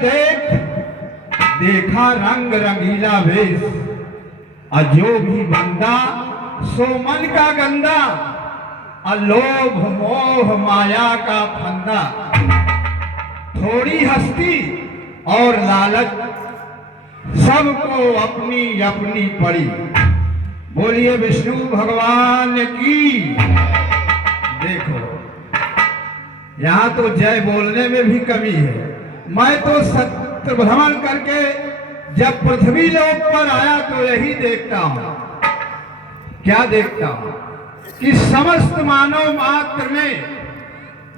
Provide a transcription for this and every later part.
देख देखा रंग रंगीला वेश, अजो भी बंदा सो मन का गंदा, अलोभ मोह माया का फंदा। थोड़ी हस्ती और लालच सबको अपनी अपनी पड़ी। बोलिए विष्णु भगवान की। देखो यहाँ तो जय बोलने में भी कमी है। मैं तो सत्य भ्रमण करके जब पृथ्वी लोक पर आया तो यही देखता हूं। क्या देखता हूं कि समस्त मानव मात्र में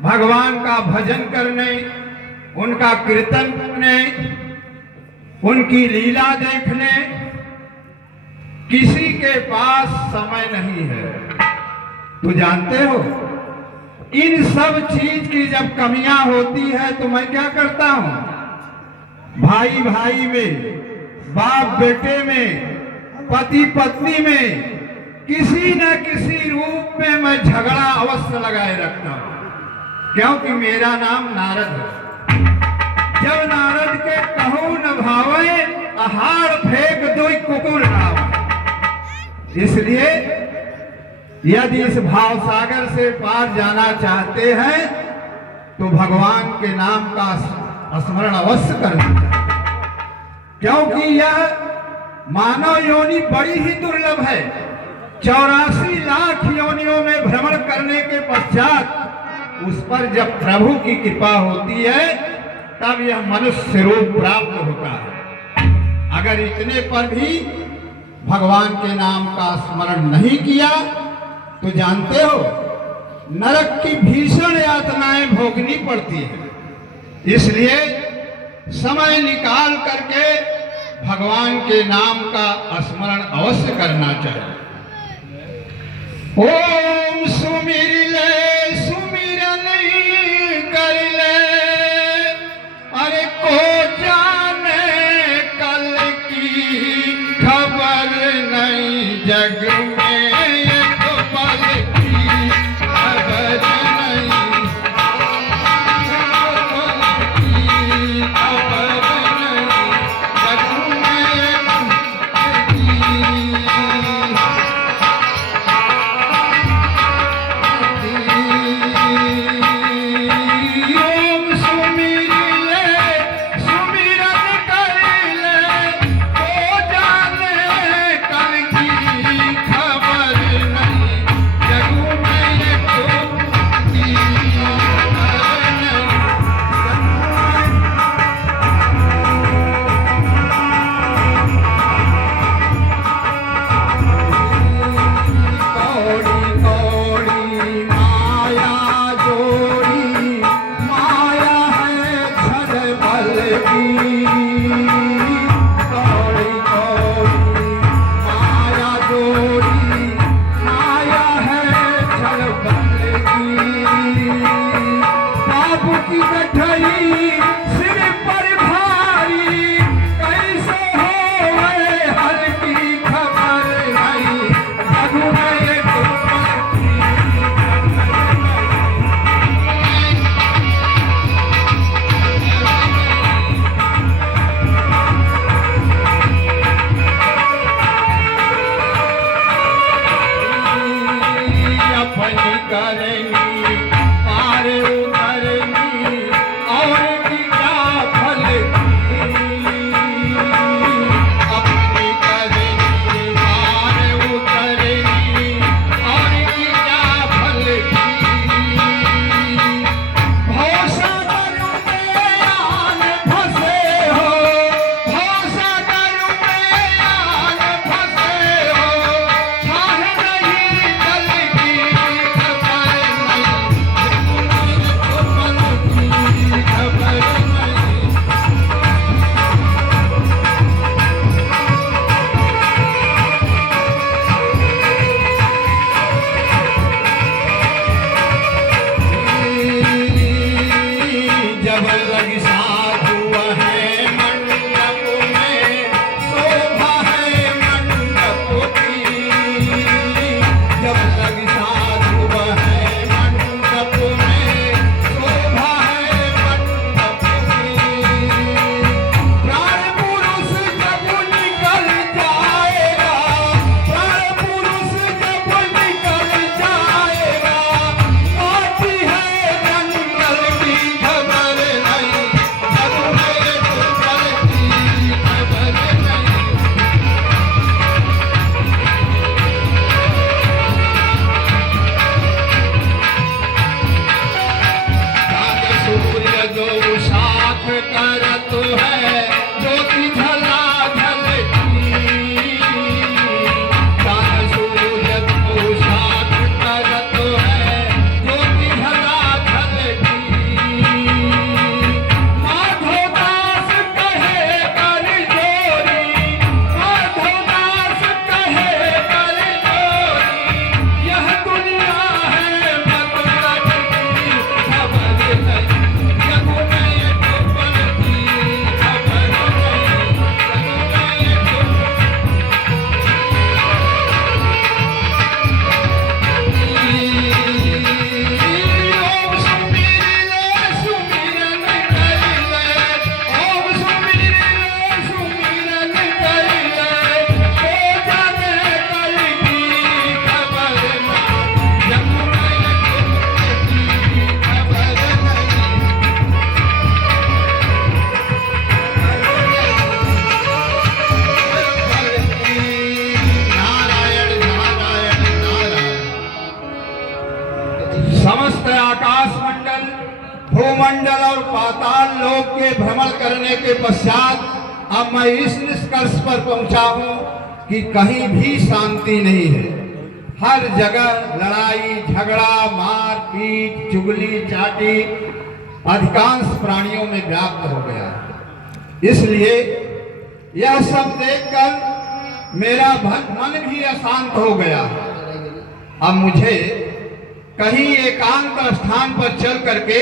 भगवान का भजन करने, उनका कीर्तन करने, उनकी लीला देखने किसी के पास समय नहीं है। तो जानते हो इन सब चीज की जब कमियां होती है तो मैं क्या करता हूं? भाई भाई में, बाप बेटे में, पति पत्नी में किसी न किसी रूप में मैं झगड़ा अवश्य लगाए रखता हूं, क्योंकि मेरा नाम नारद है। जब नारद के कहूं न भावे, आहार फेंक दो कुकुर नाव। इसलिए यदि इस भाव सागर से पार जाना चाहते हैं तो भगवान के नाम का स्मरण अवश्य करना चाहिए, क्योंकि यह मानव योनि बड़ी ही दुर्लभ है। 84 लाख योनियों में भ्रमण करने के पश्चात उस पर जब प्रभु की कृपा होती है तब यह मनुष्य रूप प्राप्त होता है। अगर इतने पर भी भगवान के नाम का स्मरण नहीं किया तो जानते हो नरक की भीषण यातनाएं भोगनी पड़ती है। इसलिए समय निकाल करके भगवान के नाम का स्मरण अवश्य करना चाहिए। ओम सुमिर ले सुमिरन कर ले, अरे को जाने कल की खबर नहीं जग में, एक पल की खबर नहीं, खबर नहीं जग में। के भ्रमण करने के पश्चात अब मैं इस निष्कर्ष पर पहुंचा हूं कि कहीं भी शांति नहीं है। हर जगह लड़ाई झगड़ा मारपीट चुगली चाटी अधिकांश प्राणियों में व्याप्त हो गया है। इसलिए यह सब देखकर मेरा मन भी अशांत हो गया। अब मुझे कहीं एकांत स्थान पर चल करके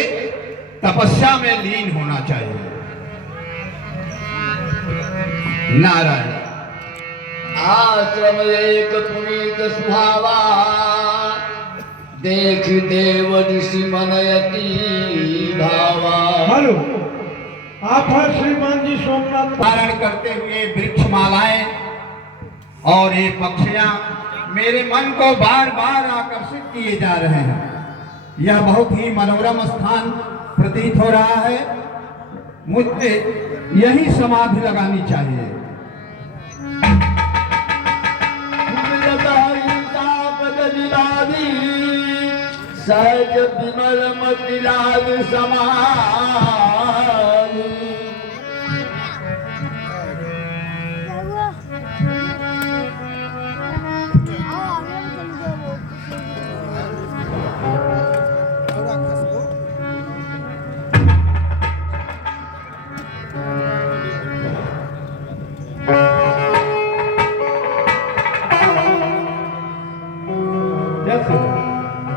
तपस्या में लीन होना चाहिए। नारायण। आश्रम एक पुनीत सुहावा, देख देव ऋषि मनयति भावा। हेलो, आप हैं श्रीमान जी सोमनाथ। धारण करते हुए वृक्षमालाएं और ये पक्षियां मेरे मन को बार बार आकर्षित किए जा रहे हैं। यह बहुत ही मनोरम स्थान प्रतीत हो रहा है। मुझे यही समाधि लगानी चाहिए। सहज विमल मति लाग समान।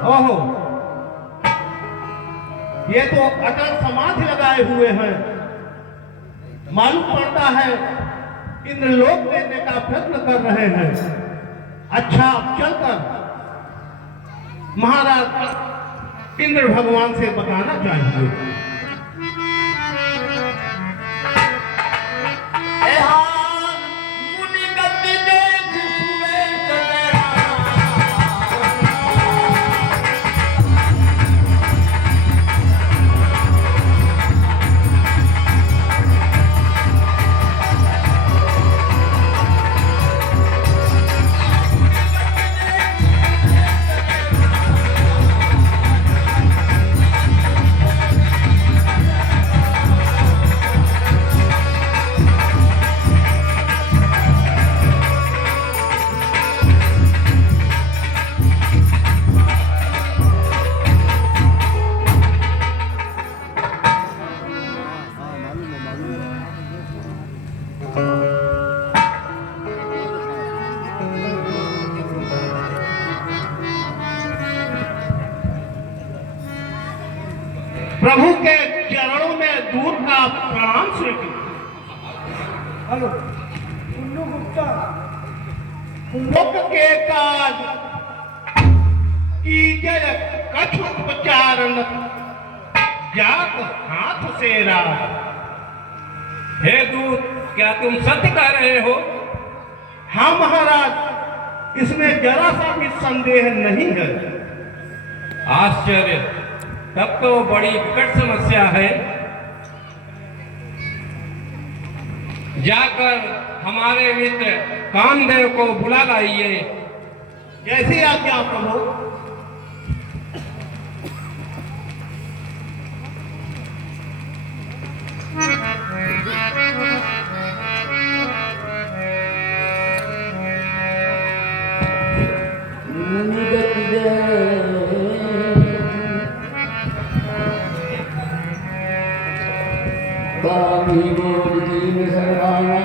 ओहो, ये तो अटल समाधि लगाए हुए हैं। मालूम पड़ता है इंद्रलोक देने का प्रयत्न कर रहे हैं। अच्छा, अब चलकर महाराज इंद्र भगवान से बताना चाहिए। प्रभु के चरणों में दूध का प्रणाम स्वीकृत। हेलो, कुल्लू गुप्ता। लोक के काज कीजय कछु उपचारण, जात हाथ से राज। हे दूत, क्या तुम सत्य कह रहे हो? हाँ महाराज, इसमें जरा सा भी संदेह नहीं है। आश्चर्य, तब तो बड़ी विकट समस्या है। जाकर हमारे मित्र कामदेव को बुला लाइए। जैसी आज्ञा प्रभु। कामी बोल दीन सर्वाना,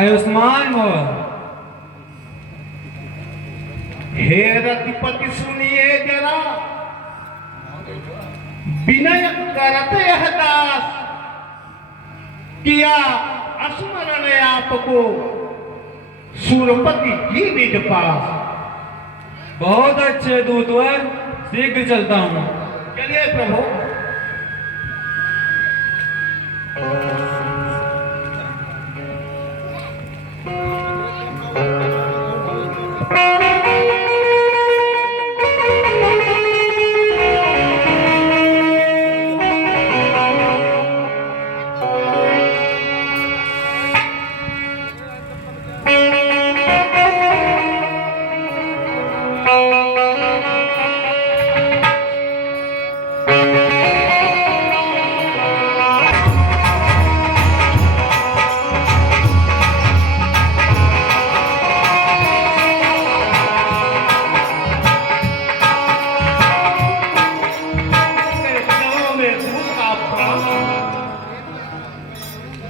आयुष्मान भव। हे रतिपति सुनिए जरा, विनय करत यह दास, किया स्मरण आपको सुरपति की निज पास। बहुत अच्छे दूतवर, शीघ्र चलता हूँ। चलिए प्रभु।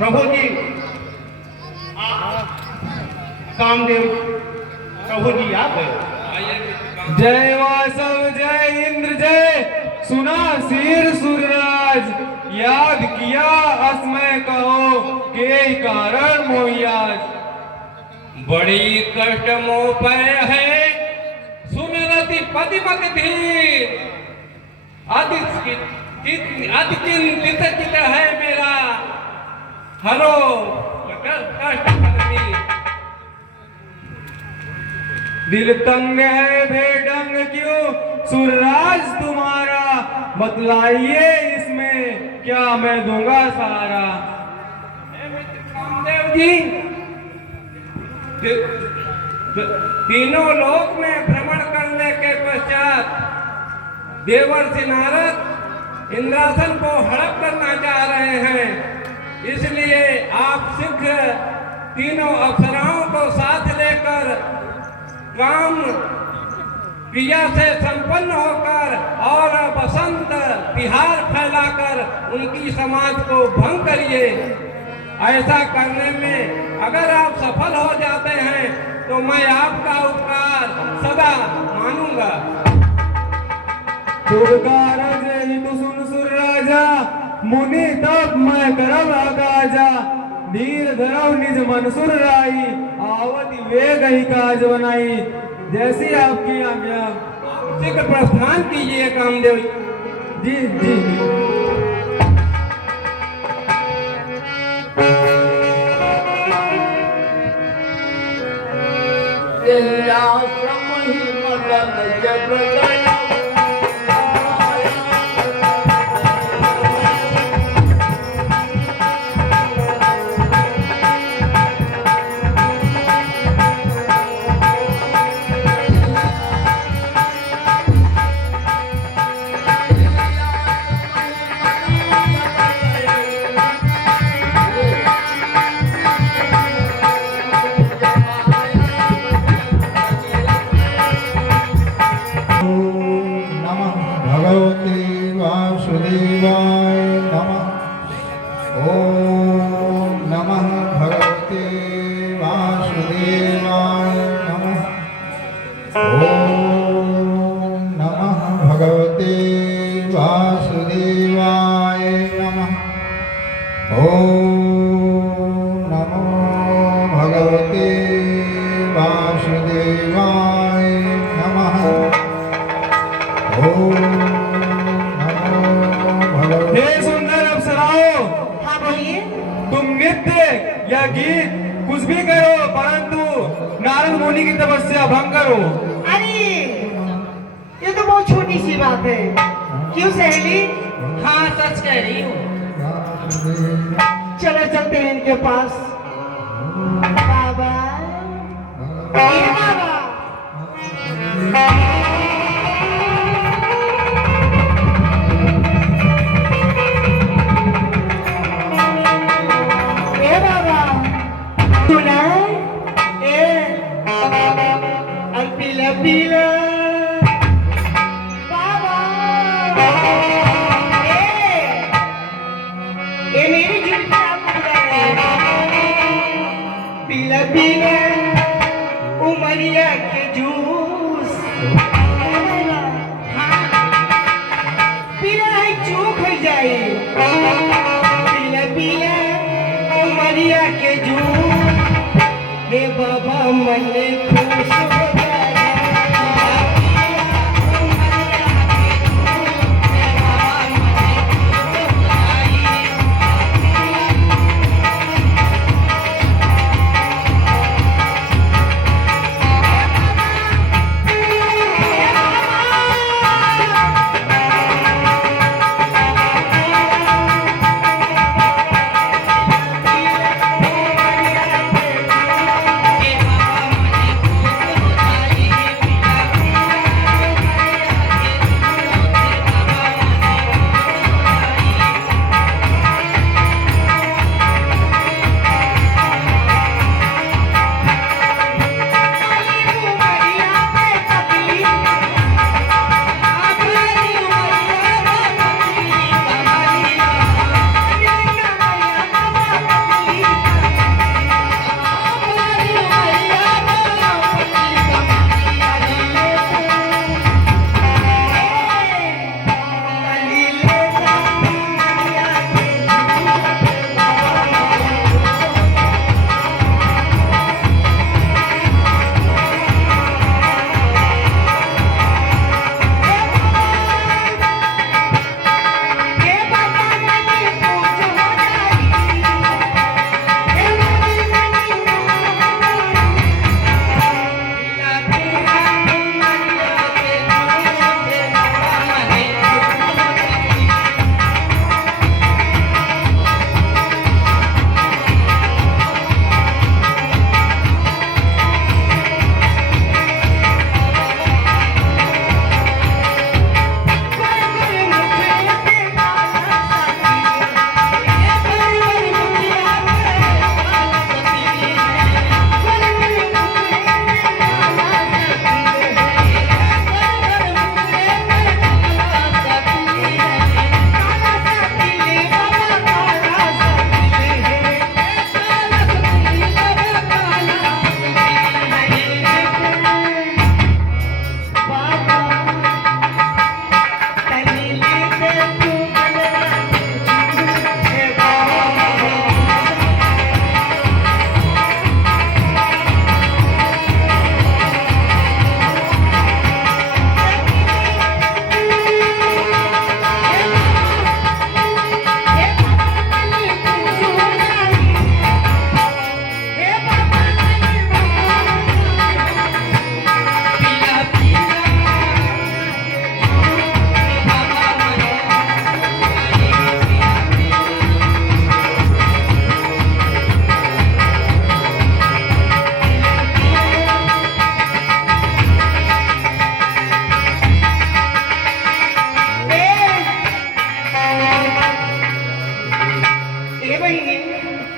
प्रभु जी, कामदेव प्रभु जी आ गए। जय वासव, जय इंद्र जय। सुना शीर सुरराज, याद किया असमय कहो, के कारण मोहियाज। बड़ी कष्ट मोह पर है, सुन रतिपति मत धीर। अति चिंतित चित है मेरा, हरो कष्ट करनी। दिल तंग है बेढंग क्यों सुरराज तुम्हारा, बतलाइए इसमें क्या मैं दूंगा सहारा। कामदेव जी, तीनों लोक में भ्रमण करने के पश्चात देवर्षि नारद इंद्रासन को हड़प करना चाह रहे हैं। इसलिए आप शीघ्र तीनों अप्सराओं को साथ लेकर काम क्रिया से संपन्न होकर और बसंत तिहार फैलाकर उनकी समाज को भंग करिए। ऐसा करने में अगर आप सफल हो जाते हैं तो मैं आपका उपकार सदा मानूंगा। दुर्गारज हितु सुन सुर राजा, मुनि तब मैं करब आगाजा। धीर धरव निज मन सुर राई, आवति वेग ही काज बनाई। जैसी आपकी आज्ञा। शीघ्र प्रस्थान कीजिए कामदेव जी जी। आश्रम ही मगन जग गया। हे सुंदर अप्सराओं, हाँ बोलिए। तुम नृत्य या गीत कुछ भी करो, परंतु नारद मुनि की तपस्या भंग करो। अरे ये तो बहुत छोटी सी बात है। क्यों सहेली? हाँ सच कह रही हूँ। चलो चलते हैं इनके पास। बाबा, ये बाबा। ए बाबा, सुना? पीला पीला बाबा, ये मेरी जुल्फी आपको बुला रहे हैं। पीले उमरिया के जूस पीले है चूक हो जाए पीले पीले उमरिया के जूस हे बाबा मन खुश हो जाए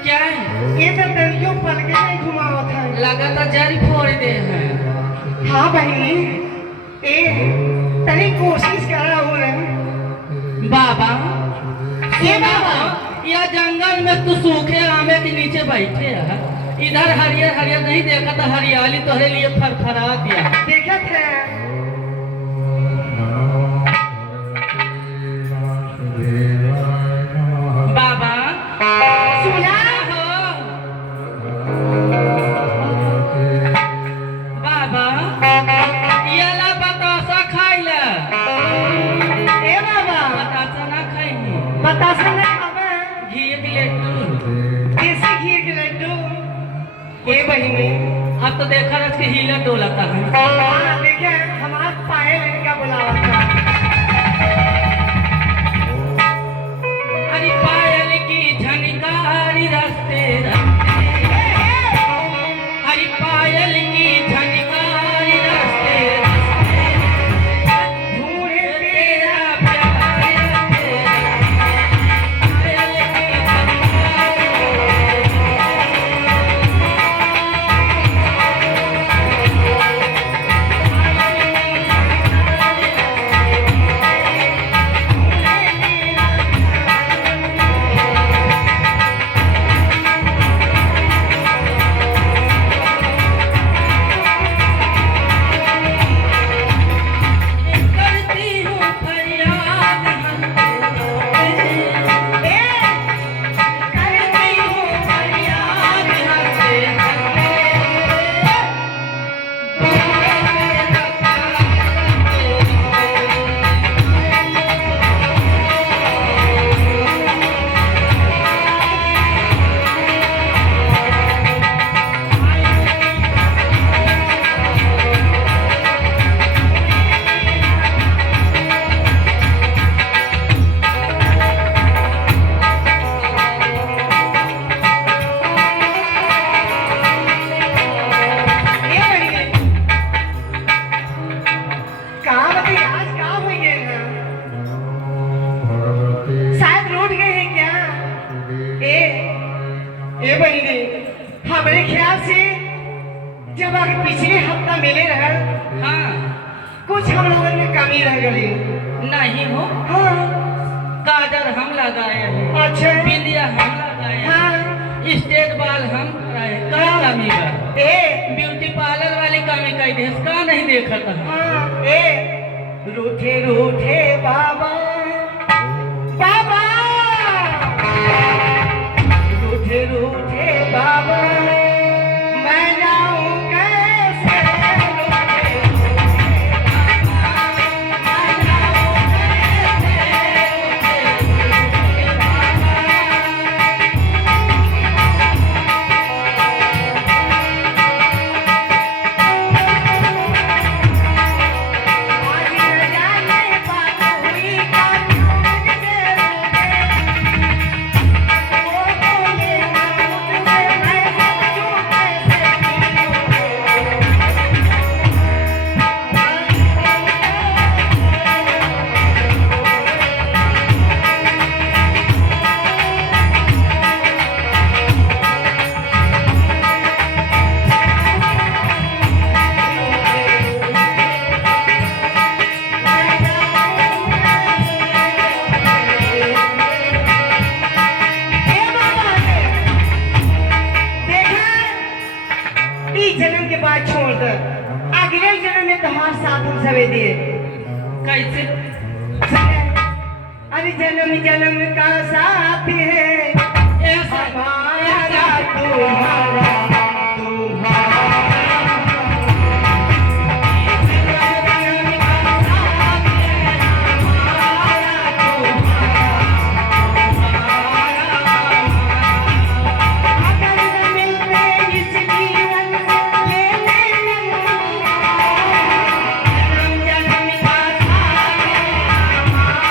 क्या है? ये तो दरियों पल के नहीं घुमावत है लगातार जारी फोड़ दे हैं। हाँ बहनी ए तनी कोशिश करा हो रे बाबा ये बाबा यह जंगल में तू सूखे आमे के नीचे बैठे है, इधर हरियर हरियर नहीं देखा तो हरियाली तोहरे लिए फरफरा दिया। देखत है बाबा सुना बाबा ये ला बतासा खाइला। ए बाबा बतासा ना खाई, बतासा नहीं खावे घी के लड्डू। देसी घी के लड्डू। ए बहनी अब तो देखा रस के हीला डोलाता है। हाँ देखे हमारा पायल इनका बुलावा था। अरे पायल की झनकारी रास्ते रास्ते, अरे पायल की झनकारी रास्ते रास्ते, ढूंढे तेरा प्यार तेरा, पायल की झनकारी। रहा कि पिछले हफ्ता मिले रहे हाँ कुछ हम लोगों में कमी रह गई। नहीं हो हाँ काजल हम लगाए हैं अच्छा बिंदिया हम लगाए हैं हाँ स्टेट बाल हम कराए का कमी बा ए ब्यूटी पार्लर वाली कमी कही दे इसका नहीं देखा था हाँ ए रूठे रूठे बाबा बाबा रूठे रूठे बाबा मैं जाऊं कैसे रूठे आज न जाने बात हुई का झूठ के वो बोले ना मुझसे मैं समझूं कैसे इस जन्म के बाद छोड़कर अगले जन्म में तुम्हारे साथ हम सवे दिए कैसे अरे जन्म जन्म का साथ है ऐसा हमारा तुम्हारा अगर न मिलते इस जीवन ले लेना जन्म जन्म का साथ है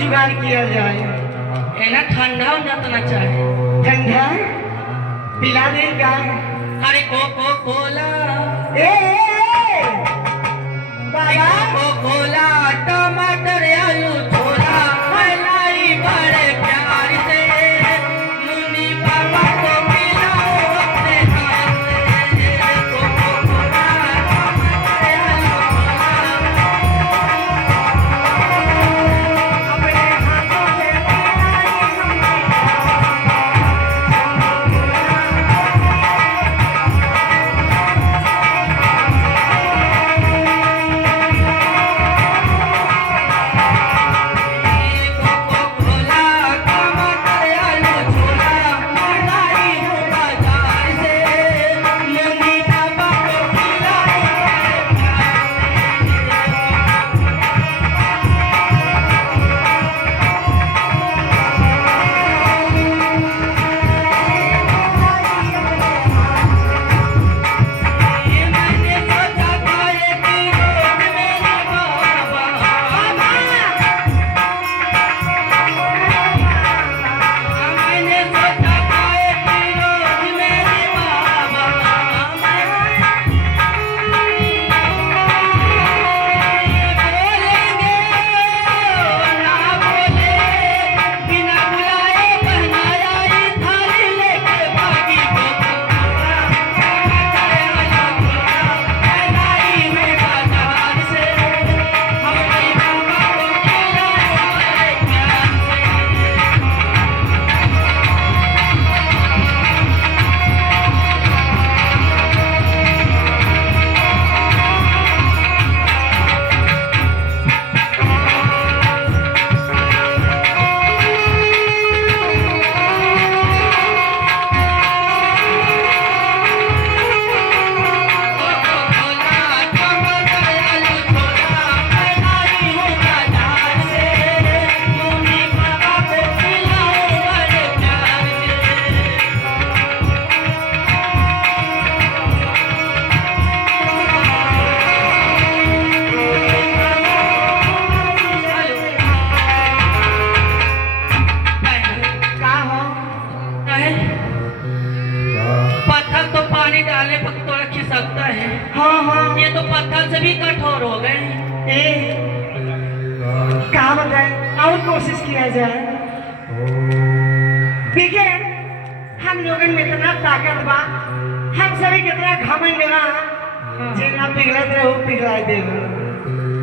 जुगाड़ किया जाए। एना ठंडा हो जाता ना चाहे ठंडा पिला देगा। अरे कोको कोला ए कोशिश किया जाए। देखिए हम लोगन में इतना ताकत बा, हम सभी कितना घमंड बा, जे ना पिघलत रहो पिघला दे।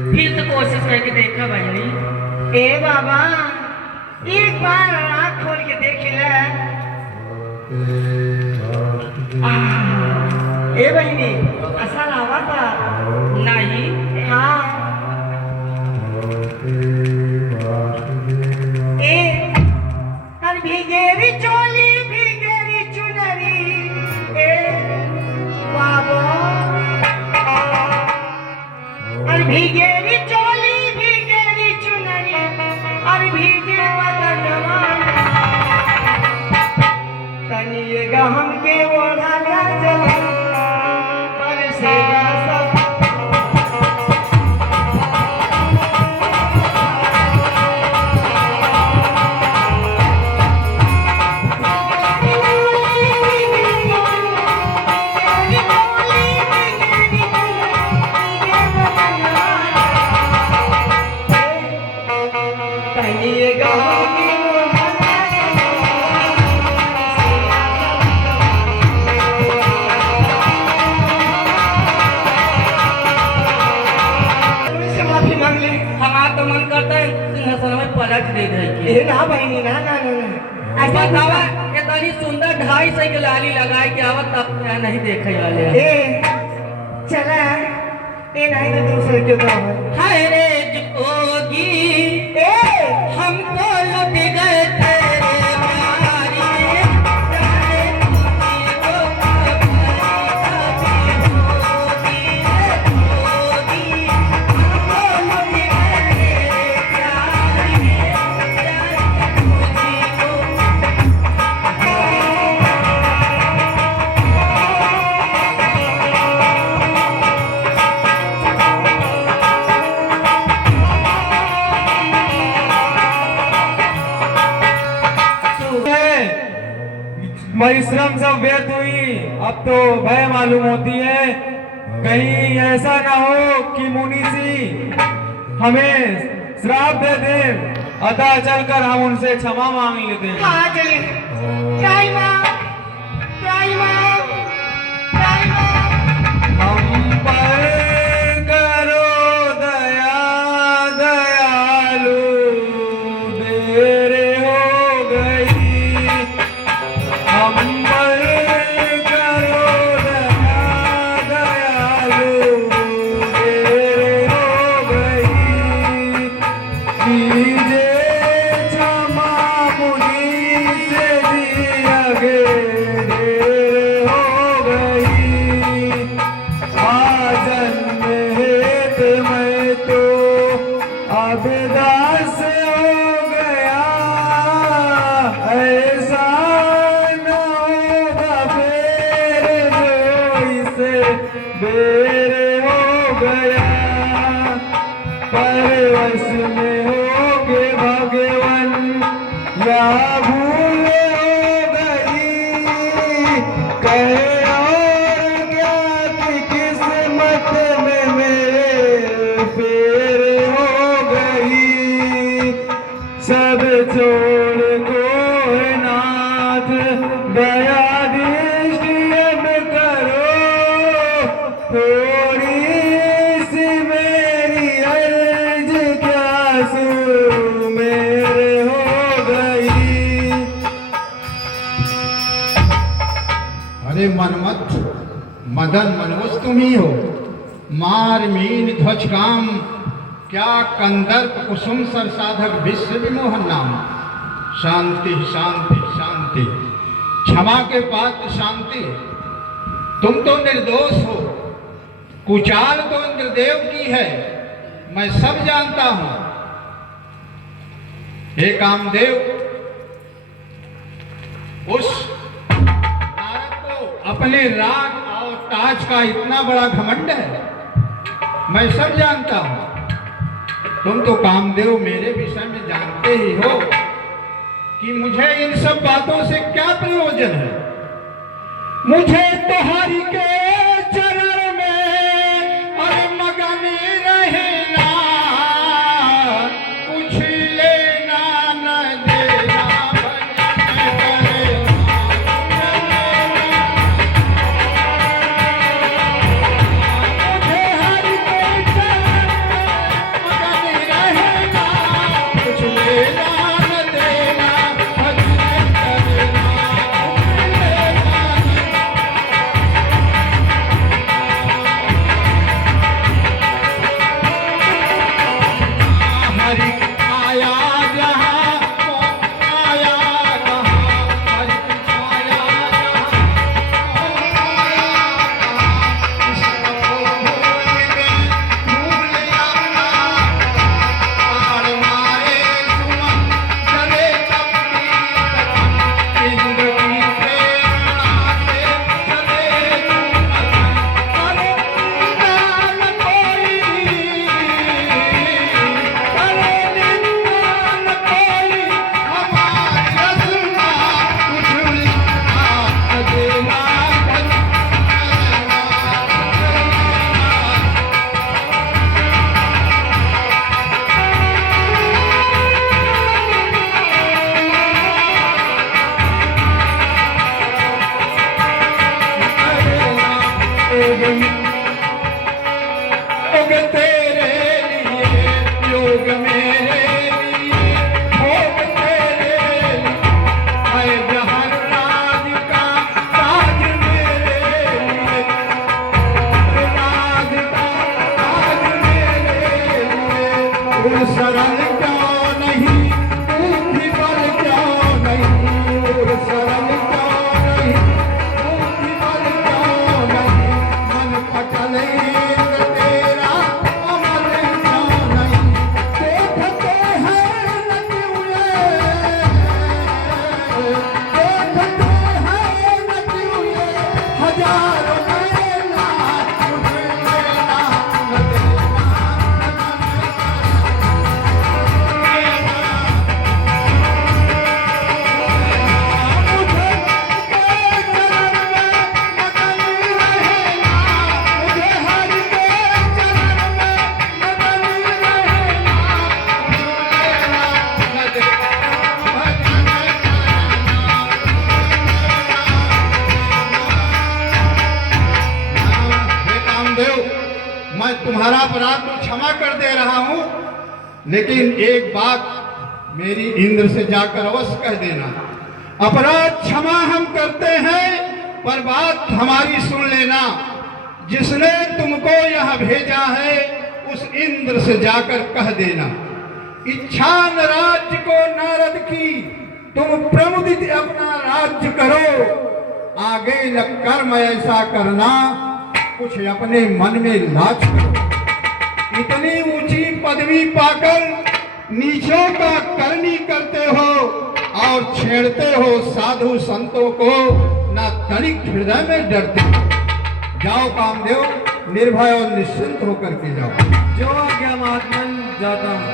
फिर तो कोशिश करके देखा बहनी। ए बाबा एक बार आँख खोल के देख ले। ए बहनी असल आवा था नहीं। हाँ ए और भीगेरी चोली भीगेरी चुनरी ए बाबा और भीगेरी चोली भीगेरी चुनरी और भीगे बदनवा तनिएगा हमके ओढ़ा ला जला पर से सब तनिएगा हमके ओढ़ा से माफी मांग ले। हमारा तो मन करता है सिंहासन में पलट दे दे के। ए ना बहनी ना ना ना ना ऐसा बतावा इतनी सुंदर 250 की लाली लगाई के आवत तब नहीं देखे वाले हैं। ए चला ए नहीं तो दूसरे के तो है। हाय रे जोगी ए हम तो लुट गए तेरे प्यार में, जाने तुझी को कभी जोगी हम तो लुट गए तेरे प्यार में, जाने तुझी को परिश्रम सब व्यर्थ हुई, अब तो भय मालूम होती है कहीं ऐसा ना हो कि मुनि जी हमें श्राप दे दे, अतः चलकर हम उनसे क्षमा मांग लेते हैं। हाँ चलिए जय माँ जय माँ जय माँ। हम पर करो दया दयालु, देर हो गई। हम पर करो दया दयालु, देर हो गई। कीजिए क्षमा मुनि से जी आगे, देर हो गई। आजन्म हेत मैं तो अब दास हो गया, ऐसा न होगा फिर जो इसे बेर हो गया। परवश में होके भगवन या भूल हो गई, कहे और क्या कि किस्मत में मेरे फेर हो गई। सब छोड़ को है नाथ दया दृष्टि अब करो, थोड़ी सी मेरी अर्ज क्या सू मेरे हो गई। अरे मनमत मदन मनोज तुम ही हो, मार मीन ध्वज काम, क्या कंदर्प कुसुम सर साधक विश्व विमोहन नाम। शांति शांति शांति, क्षमा के पात्र शांति। तुम तो निर्दोष हो, कुचाल तो इंद्रदेव की है, मैं सब जानता हूं। हे कामदेव, उस नारद को अपने राग और ताज का इतना बड़ा घमंड है, मैं सब जानता हूं। तुम तो कामदेव मेरे विषय में जानते ही हो कि मुझे इन सब बातों से क्या प्रयोजन है। मुझे तुम्हारी के चरण में और मगन रहना, कुछ लेना उर सरल क्यों नहीं बुद्धि बल क्यों नहीं उर सरल क्यों नहीं बुद्धि बल क्यों नहीं मन पटल इंद्र तेरा अमल क्यों नहीं देखते हैं नदी उड़े देखते हैं नदी उड़े हजारों नैना मुझे नैना न मैं तुम्हारा अपराध तो क्षमा कर दे रहा हूं, लेकिन एक बात मेरी इंद्र से जाकर अवश्य कह देना। अपराध क्षमा हम करते हैं, पर बात हमारी सुन लेना। जिसने तुमको यह भेजा है उस इंद्र से जाकर कह देना, इच्छा न राज्य को नारद की, तुम प्रमुदित अपना राज्य करो, आगे न कर्म ऐसा करना कुछ अपने मन में लाज करो। इतनी ऊंची पदवी पाकर नीचों का करनी करते हो और छेड़ते हो साधु संतों को, ना तनिक हृदय में डरते हो। जाओ कामदेव, निर्भय और निश्चिंत होकर के जाओ। जो आज्ञा महात्मन, जाता हूँ।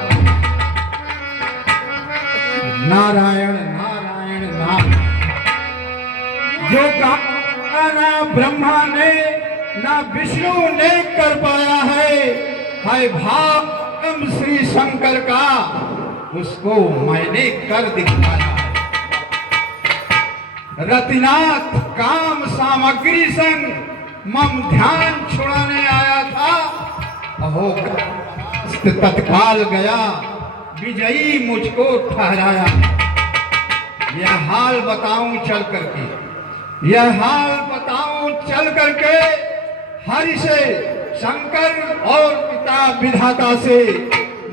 नारायण नारायण नाम जो काम ना ब्रह्मा ने ना विष्णु ने कर पाया है भागम श्री शंकर का, उसको मैंने कर दिखाया है। रतिनाथ काम सामग्री संग मम ध्यान छुड़ाने आया था, अहो तत्काल गया, विजयी मुझको ठहराया। यह हाल बताऊं चल करके, यह हाल बताऊं चल करके, हरि से, शंकर और पिता विधाता से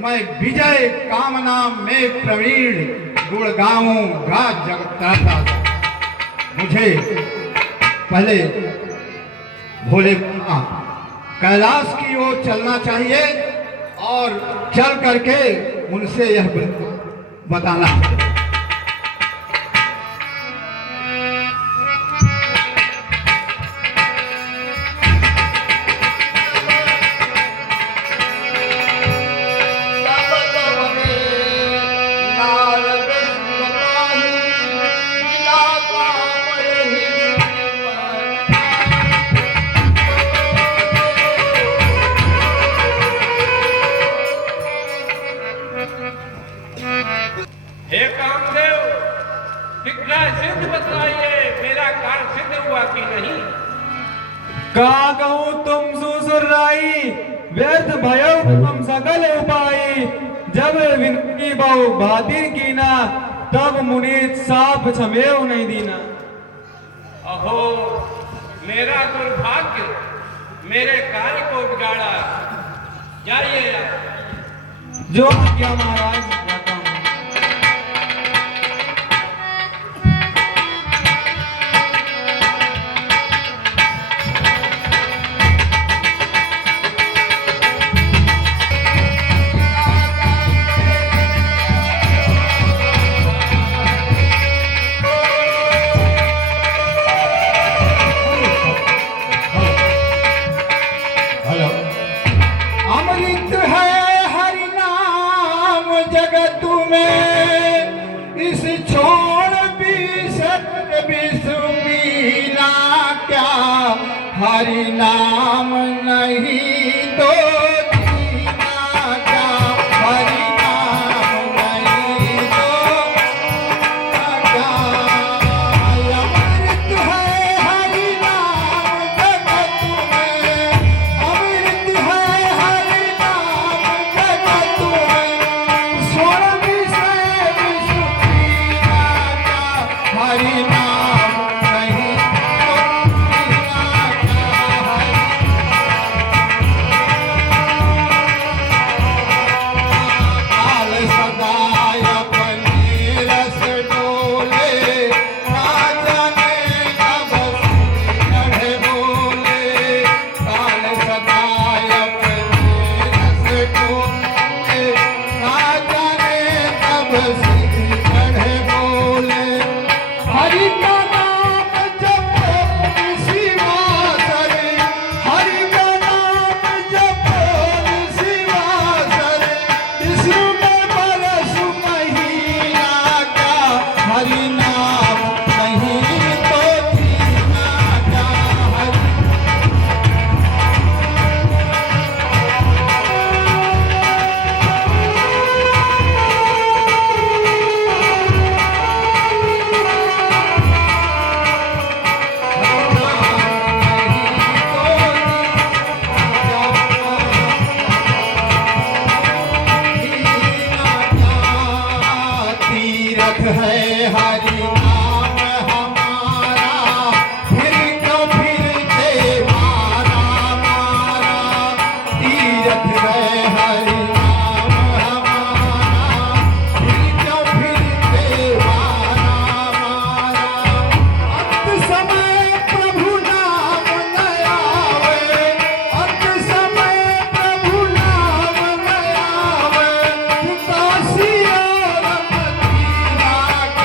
मैं विजय कामना में प्रवीण, गुण गाऊंगा जगत्राता। मुझे पहले भोले कैलाश की ओर चलना चाहिए और चल करके उनसे यह बताना। हे कामदेव, शीघ्र सिद्ध बतलाइए, मेरा कार्य सिद्ध हुआ कि नहीं? का कहूँ तुम सुसुराई, व्यर्थ भयो हम सकल उपाय। जब विनती बहु बातिर कीना, तब मुनीत साफ छमेव नहीं दीना। अहो, मेरा दुर्भाग्य मेरे कार्य को बिगाड़ा। जाइए आप। जो आज्ञा महाराज, जाता हूँ। अमृत है हरि नाम जगत में, इस छोड़ विष पीना क्या, हरि नाम नहीं तो जीना क्या, हरि नाम नहीं तो क्या। अमृत है हरि नाम जगत में, अमृत है हरि नाम जगत में, स्वर्ण विष पीना क्या, हरि नाम नहीं तो जीना क्या, हरि है हरि नाम हमारा, फिर क्यों फिरते मारा मारा। तीरथ है हरि नाम हमारा, फिर क्यों फिरते मारा मारा। अंत समय प्रभु नाम न आवे, अंत समय प्रभु नाम न आवे। काशी और मदीना का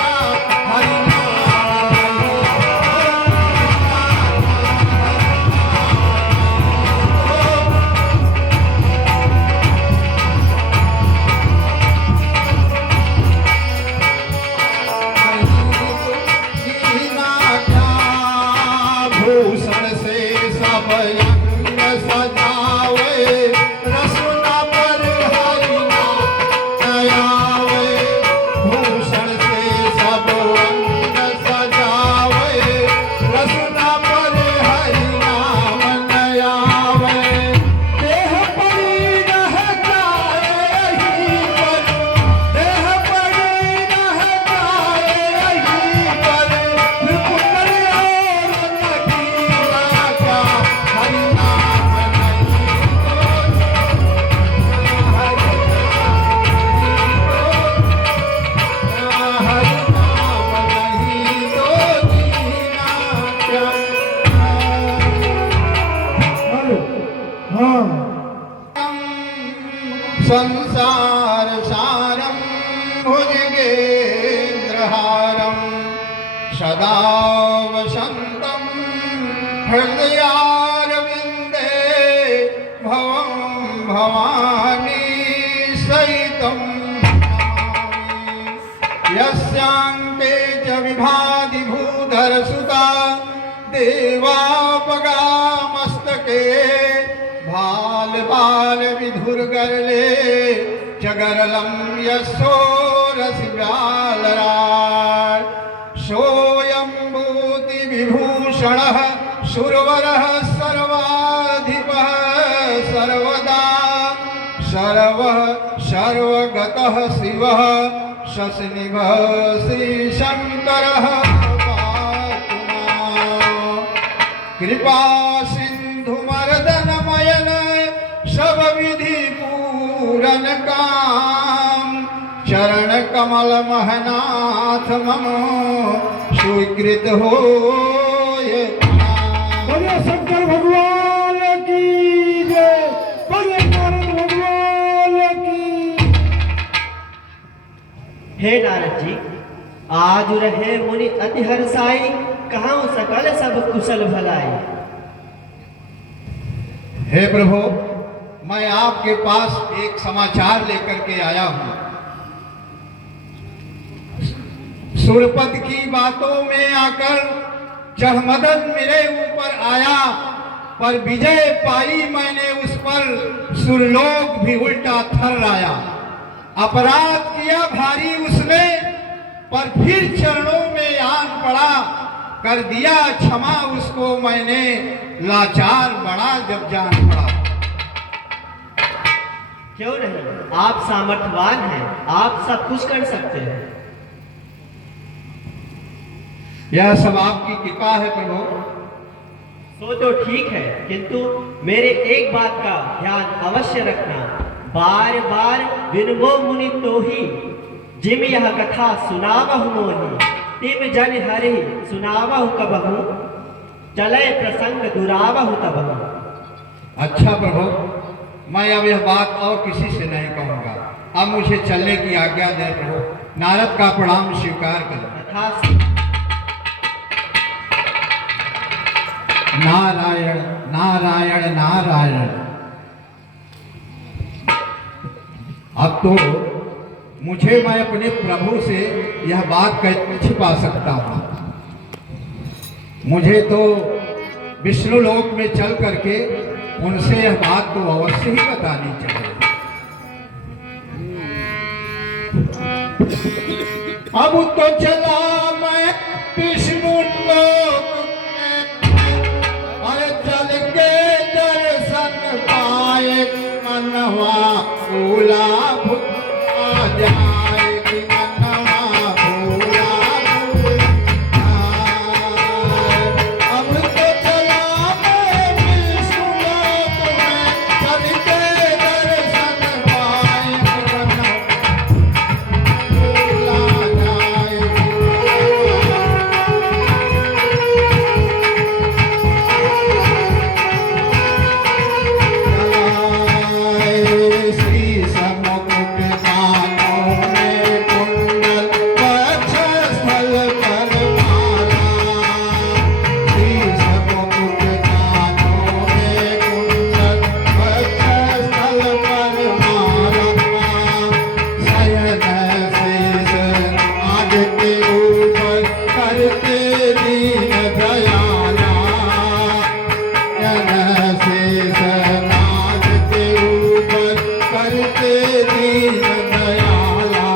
हरि भूषण से सब अंग सजावे, रसना पर हरि नाम आवे। भूषण से सब अंग सजावे, रसना पर हरि नाम आवे। देह परी रह जाए यहीं पर, देह परी रह जाए यहीं पर। त्रिपुर और नगीना का हरि नाम नहीं तो हरि नाम नहीं तो दीना क्या। संसार सारम भुजगेन्द्रहारम, सदा वसंतम हृदयारविंदे। भवं भवानी सहितं नमामि। यस्यांते च विभाति भूधरसुता, देवापगा मस्तके। भाल बाल विधुर्गरले चगरलं यशो रसिव्यालराय। सोऽयंभूति विभूषणः सुरवरः सर्वाधिपः सर्वदा। सर्वः सर्वगतः शिवः शशिनिभः श्रीशङ्करः पातु माम्। कृपा सिंधु मर्दनमयन सब विधि पूरन काम। चरण कमल महनाथ मम स्वीकृत हो ये प्रणाम। बोले शंकर भगवान की जय, बोले नारद भगवान की। हे नारद जी, आज रहे मुनि अति हर्षाई, कहाँ सकल सब कुशल भलाई। हे प्रभु, मैं आपके पास एक समाचार लेकर के आया हूं। सुरपत की बातों में आकर चढ़मदन मेरे ऊपर आया, पर विजय पाई मैंने उस पर, सुरलोक भी उल्टा थर्राया। अपराध किया भारी उसने, पर फिर चरणों में आन पड़ा। कर दिया क्षमा उसको मैंने, लाचार बड़ा जब जान पड़ा। क्यों नहीं, आप सामर्थ्यवान हैं, आप सब कुछ कर सकते हैं। यह सब आपकी कृपा है प्रभु। सो तो ठीक है, किंतु मेरे एक बात का ध्यान अवश्य रखना। बार बार विनबो मुनि तो ही, जिम यह कथा सुनावहु मोहि। तिम जन हरि सुनावहु कबहु, चले प्रसंग दुरावहु तबहु। अच्छा प्रभु, मैं अब यह बात और किसी से नहीं कहूँगा। अब मुझे चलने की आज्ञा दे प्रभु। नारद का प्रणाम स्वीकार करो। तथास्तु। नारायण नारायण नारायण। अब तो मुझे मैं अपने प्रभु से यह बात कैसे छिपा सकता हूँ। मुझे तो विष्णु लोक में चल करके उनसे यह बात तो अवश्य ही बतानी चाहिए। अब तो चला मैं विष्णु लोक में, और चल के दर्शन पाए मनवा भूला आ जाए कि मनवा भूला के दीन दयाला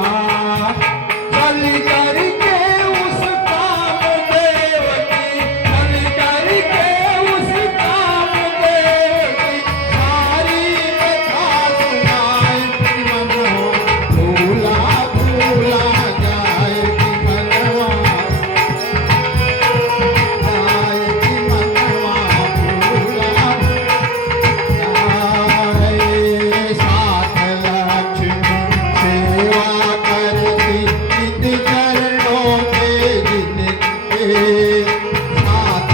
चल करके उस कामदेव की चल करके उस कामदेव की सारी कथा सुनाए कि मनवा भूला भूला जाए कि मनवा जाए कि मनवा भूला साथ लक्ष्मी सेवा करती नित चरणों के जिनके साथ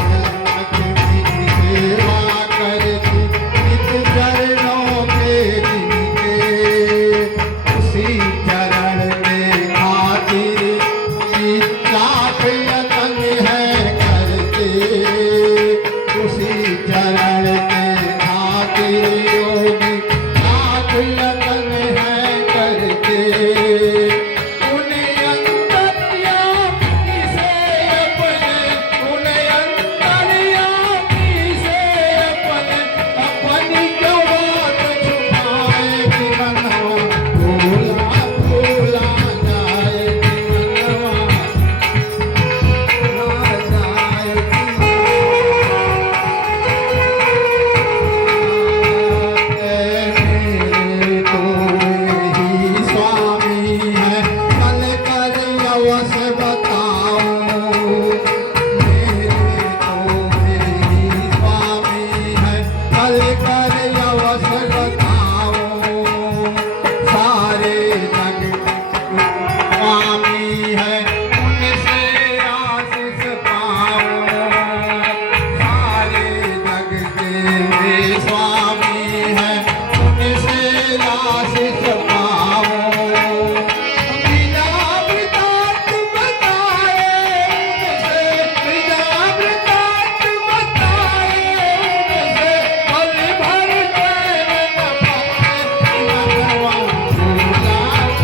लक्ष्मी सेवा करती नित चरणों के जिनके उसी चरण के खातिर लाख यतन है करते उसी चरण के खातिर योगी लाख यतन है करते उन्हें अंतर्यामी से अपने उन्हें अंतर्यामी से अपनी क्यों बात छुपाए कि मनवा भूला भूला जाए कि मनवा भूला जाए कि मेरे तो ही स्वामी है कल कर अवश्य बताऊं मेरे तो ही स्वामी है कल कर अवश्य बताऊं सारे जग स्वामी है उनसे आशीष पाऊं सारे जग के स्वामी है उनसे आशीष पाऊं बिना वृतांत बताए उनसे बिना वृतांत बताए उनसे पल भर चैन न पाए मनवा भूला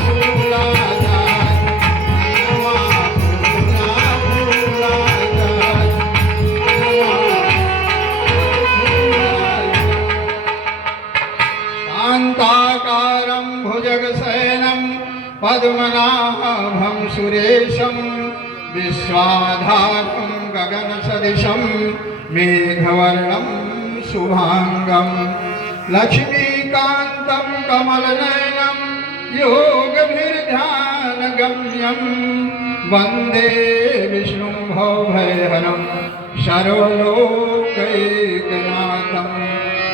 भूला जाए मनवा भूला भूला जाए शान्ताकारं भुजगशयनं पद्मनाभं सुरेशं विश्वाधारं गगनसदृशं मेघवर्णं शुभांगं लक्ष्मीकान्तं कमलनयनं योगभिर्ध्यानगम्यं वन्दे विष्णुं भवभयहरं सर्वलोकैकनाथं।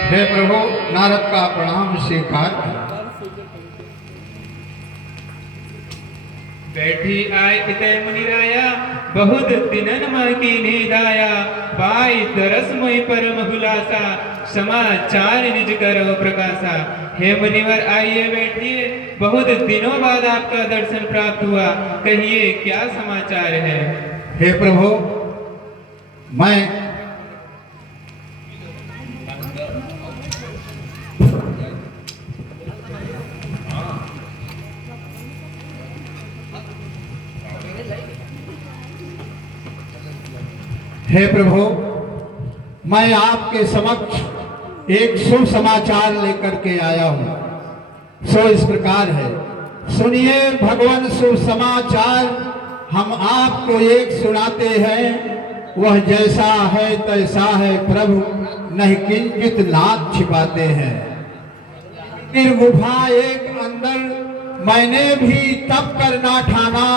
हे प्रभु, नारद का प्रणाम स्वीकार करो। बैठी आय इतय मुनिराया बहुत दिनन माँ की नींद आया पाई तरस मोहि परम हुलासा समाचार निज करो प्रकाशा। हे मुनिवर आइए बैठिए बहुत दिनों बाद आपका दर्शन प्राप्त हुआ कहिए क्या समाचार है। हे प्रभु, मैं हे प्रभु, मैं आपके समक्ष एक शुभ समाचार लेकर के आया हूँ। सो इस प्रकार है, सुनिए भगवान शुभ समाचार हम आपको एक सुनाते हैं। वह जैसा है तैसा है प्रभु, नहीं किंचित नाथ छिपाते हैं। फिर गुफा एक अंदर मैंने भी तप करना ठाना,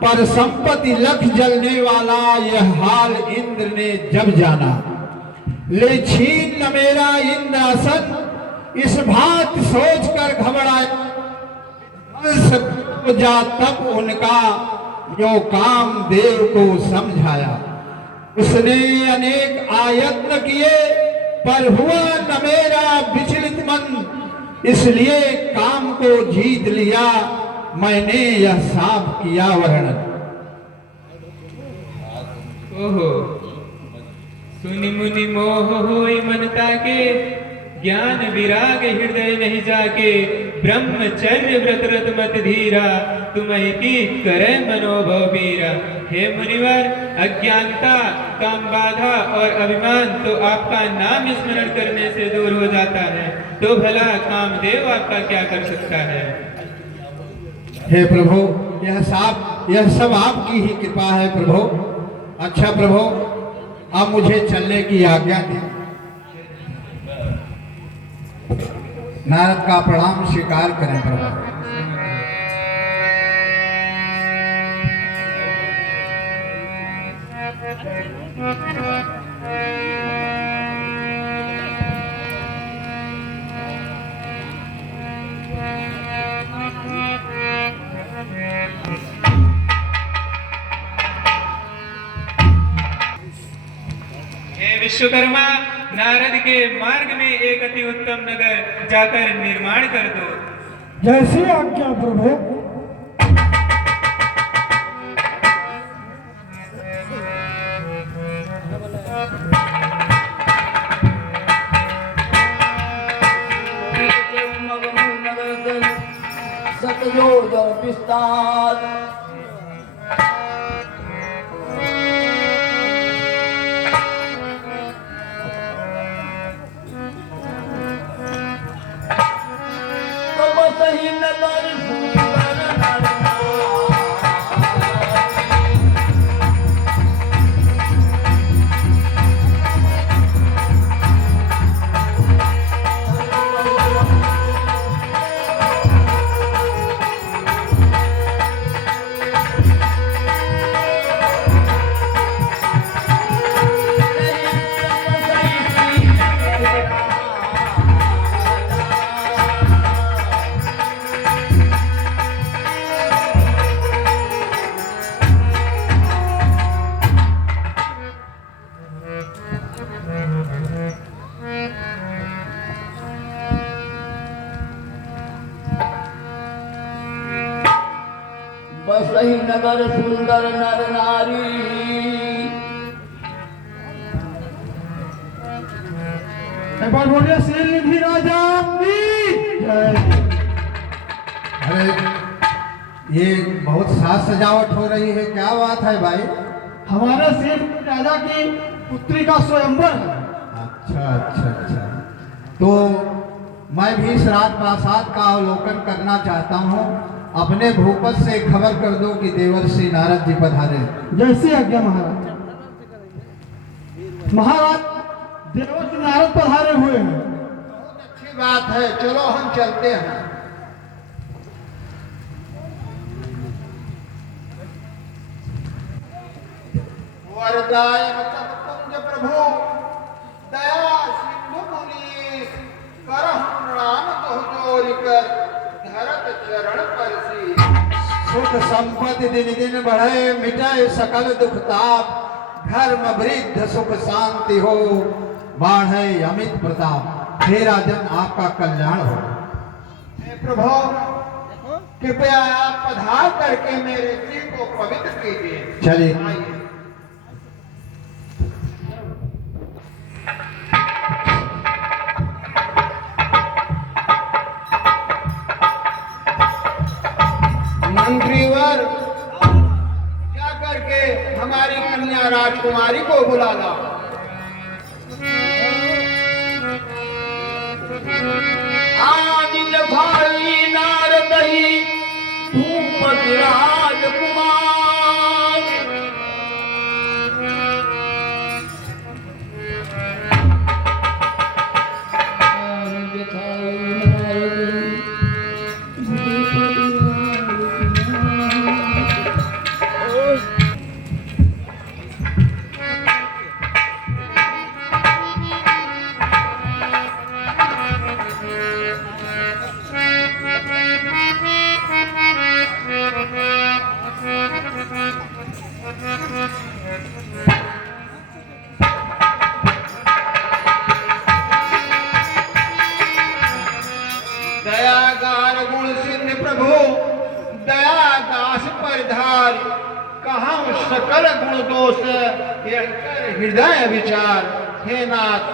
पर संपत्ति लख जलने वाला यह हाल इंद्र ने जब जाना। ले छीन न मेरा इंद्रासन, इस बात सोच कर घबराया। जा तब उनका जो काम देव को समझाया। उसने अनेक आयत्न किए पर हुआ न मेरा विचलित मन, इसलिए काम को जीत लिया मैंने यह साफ किया वर्णन। ओहो सुनि मुनि मोह होई मन ताके, ज्ञान विराग हृदय नहीं जाके, ब्रह्मचर्य व्रत रत मत धीरा, तुम ही की करे मनोभव बीरा। हे मुनिवर, अज्ञानता, काम बाधा और अभिमान तो आपका नाम स्मरण करने से दूर हो जाता है, तो भला कामदेव आपका क्या कर सकता है। हे प्रभु, यह सब आपकी ही कृपा है प्रभु। अच्छा प्रभु, अब मुझे चलने की आज्ञा दें। नारद का प्रणाम स्वीकार करें प्रभु। हे विश्वकर्मा, नारद के मार्ग में एक अति उत्तम नगर जाकर निर्माण कर दो। जैसी आज्ञा प्रभु। सतयोजन विस्तार सही नगर बसहि नगर सुंदर नर नारी। एक बार बोलिए शील निधि राजा की जय। अरे ये बहुत साज सजावट हो रही है, क्या बात है भाई? हमारे शील राजा की पुत्री का स्वयंवर है। अच्छा अच्छा अच्छा, तो मैं भी इस रात प्रासाद का अवलोकन करना चाहता हूँ। अपने भूपत से खबर कर दो कि देवर्षि नारद जी पधारे। जैसी आज्ञा महाराज। महाराज, देवर्षि नारद पधारे हुए हैं। बहुत अच्छी बात है, चलो हम चलते हैं। वरदायन तत्पुंज प्रभु, दया सिंधु मुनि, करहु प्रणाम तोह जोरि कर, धरत चरण परसी। सुख संपत्ति दिन दिन बढ़े, मिटाए सकल दुख ताप, धर्म वृद्ध सुख शांति हो, बाढ़े अमित प्रताप। हे राजन, आपका कल्याण हो। हे प्रभु, कृपया आप पधार करके मेरे सिर को पवित्र कीजिए। चलिए। मंत्रीवर, क्या करके हमारी कन्या राजकुमारी को बुला ला। आनिल भाई नारदही भूपति राजकुमार। दयागार गुण सिंह प्रभु, दया दास परिधार, कहाँ सकल गुण दोष, हृदय विचार। हे नाथ,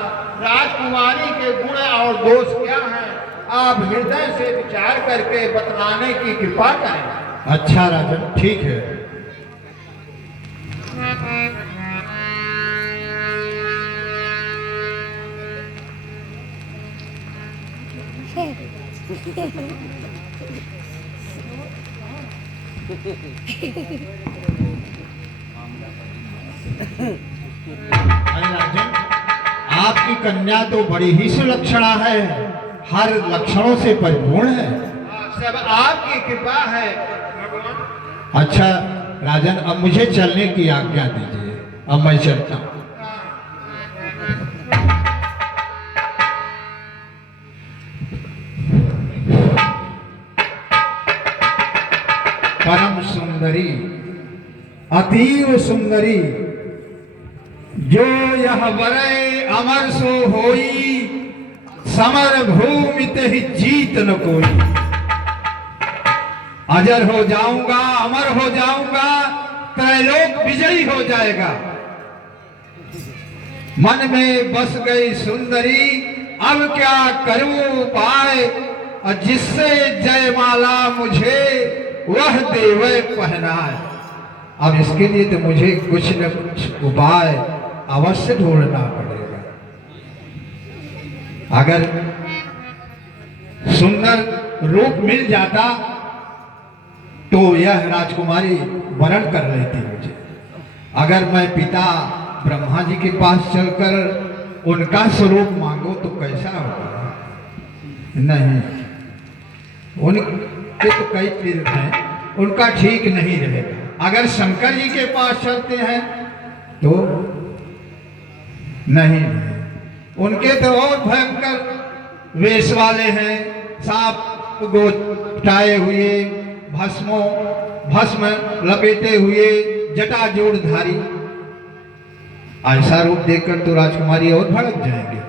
राजकुमारी के गुण और दोष क्या हैं? आप हृदय से विचार करके बतलाने की कृपा करें। अच्छा राजन, ठीक है। अरे राजन, आपकी कन्या तो बड़ी ही सुलक्षणा है, हर लक्षणों से परिपूर्ण है। सब आपकी कृपा है भगवान। अच्छा राजन, अब मुझे चलने की आज्ञा दीजिए, अब मैं चलता हूँ। परम सुंदरी, अतीव सुंदरी, जो यह वरय अमर सो होई, समर भूमि ही जीत न कोई। अजर हो जाऊंगा, अमर हो जाऊंगा, त्रैलोक विजयी हो जाएगा। मन में बस गई सुंदरी, अब क्या करूं उपाय, और जिससे जयमाला मुझे वह देवे पहनाए। अब इसके लिए तो मुझे कुछ न कुछ उपाय अवश्य ढूंढना पड़ेगा। अगर सुंदर रूप मिल जाता तो यह राजकुमारी वरण कर लेती मुझे। अगर मैं पिता ब्रह्मा जी के पास चलकर उनका स्वरूप मांगो तो कैसा होगा? नहीं, उनके तो कई तीर्थ हैं, उनका ठीक नहीं रहेगा। अगर शंकर जी के पास चलते हैं तो नहीं, उनके तो और भयंकर वेश वाले हैं, सांप गोटाए हुए, भस्म लपेटे हुए, जटाजूड़धारी। ऐसा रूप देखकर तो राजकुमारी और भड़क जाएंगे।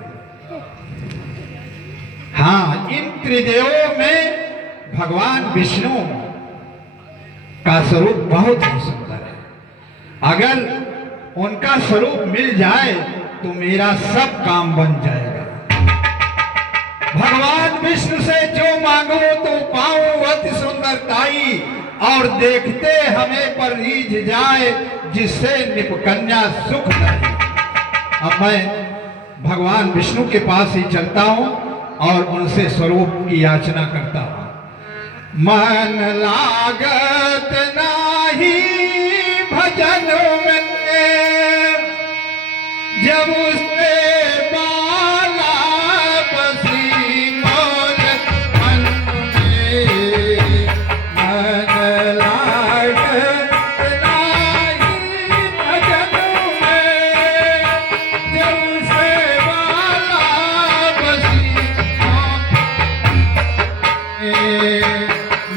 हाँ, इन त्रिदेवों में भगवान विष्णु का स्वरूप बहुत ही सुंदर है। अगर उनका स्वरूप मिल जाए तो मेरा सब काम बन जाएगा। भगवान विष्णु से जो मांगो तो पाऊं अति सुंदरताई, और देखते हमें पर रीझ जाए, जिससे निपकन्या सुख दे। अब मैं भगवान विष्णु के पास ही चलता हूं और उनसे स्वरूप की याचना करता हूं। मन लागत नाही भजन में, जब उससे बाला बसी मोर मन में। मन लागत नाही भजन में, जब उससे बाला बसी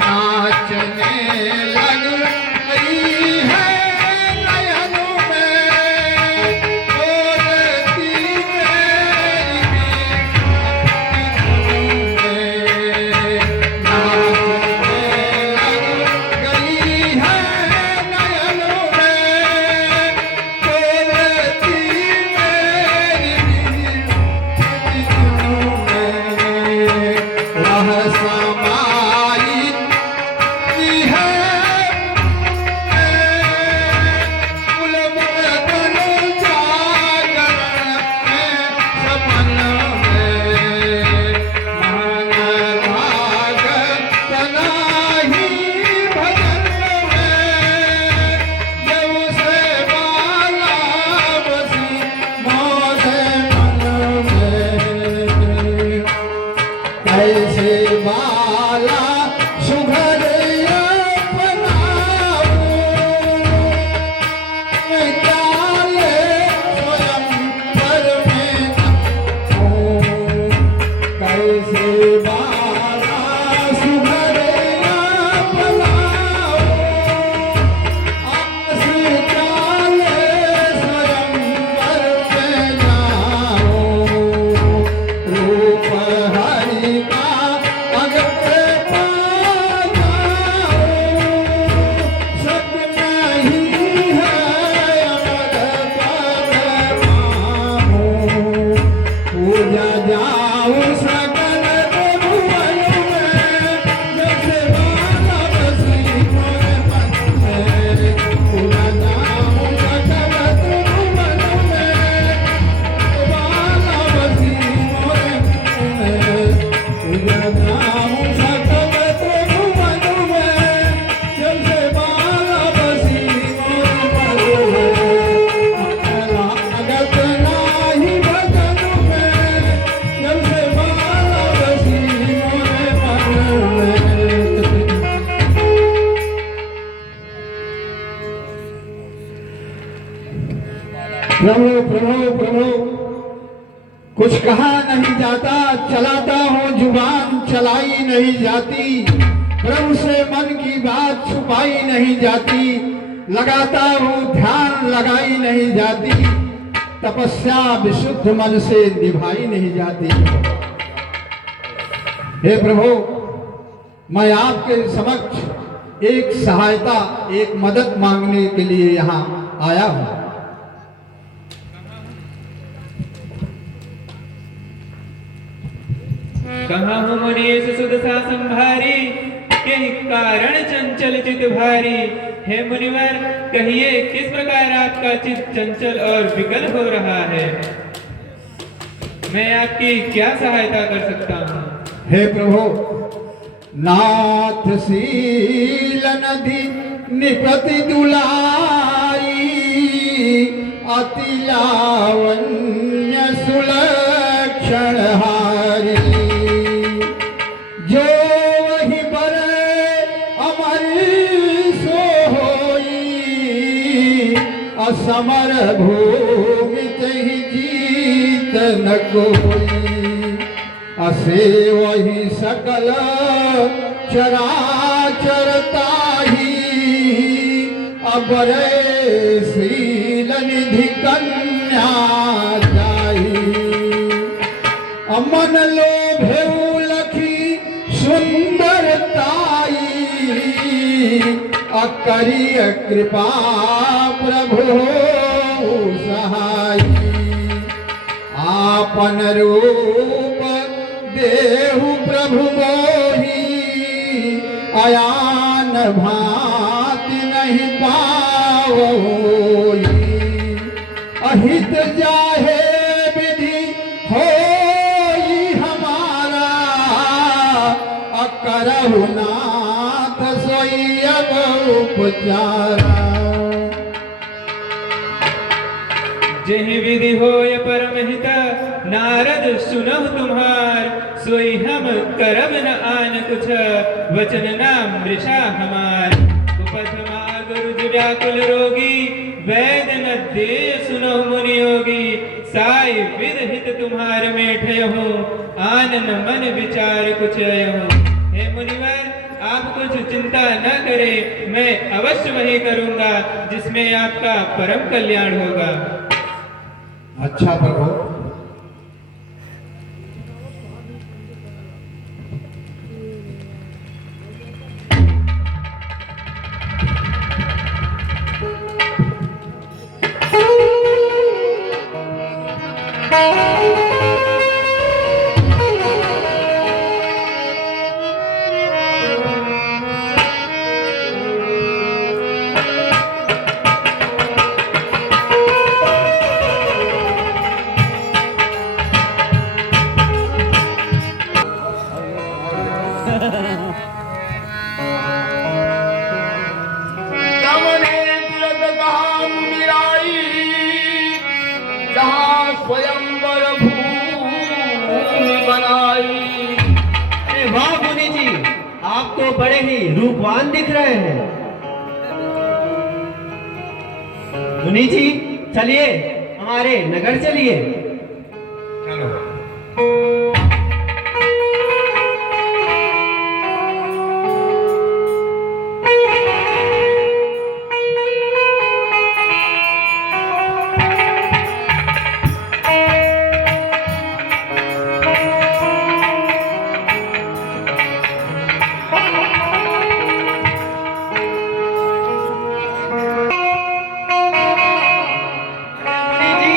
नाचने लग गई है नयनों में, बोलती प्रभु प्रभु प्रभु, कुछ कहा नहीं जाता, चलाता हूँ जुबान चलाई नहीं जाती, प्रभु से मन की बात छुपाई नहीं जाती, लगाता हूँ ध्यान लगाई नहीं जाती, तपस्या विशुद्ध मन से निभाई नहीं जाती। हे प्रभु, मैं आपके समक्ष एक सहायता, एक मदद मांगने के लिए यहाँ आया हूँ। कहाँ हो मुनीश सुदशा संभारी, के कारण चंचल चित भारी। हे मुनिवर, कहिए किस प्रकार आपका चित चंचल और विकल हो रहा है, मैं आपकी क्या सहायता कर सकता हूँ। हे प्रभु, नाथ शील नदी निपति दुलारी, अति लावण्य सुलक्षण हारी, जो वही बर अमर सो होई, असमर भूमि तहि जीत न कोई, असे वही सकल चराचर ताही, अबरे शील निधि कन्या जाही, अमन लोभे लखी सुंदरताई, अकरिय कृपा प्रभु सहाई, आपन रूप देहु प्रभु मोही, अयान भांति नहीं पावोई, अहित जाहे विधि होई हमारा, अकरहु नाथ सोई अब उपचारा। जेहि विधि होय परमहित, नारद सुनहु तुम्हार, सोई हम करब न आन कुछ, वचन नाम मृषा हमार। उपथमा गुरुज व्याकुल रोगी, वैद न दे सुनहु मुनि योगी, साई विद हित तुम्हार मेठे हो, आनन मन विचार कुछ अयहु। हे मुनिवर, आप कुछ चिंता न करें, मैं अवश्य वही करूंगा जिसमें आपका परम कल्याण होगा। अच्छा प्रभु, कमने तुरत कहा मुनिराई, जहाँ स्वयंवर भूमि बनाई। अरे वाह मुनि जी, आप तो बड़े ही रूपवान दिख रहे हैं। मुनि जी, चलिए हमारे नगर चलिए। चलो। मुनि जी,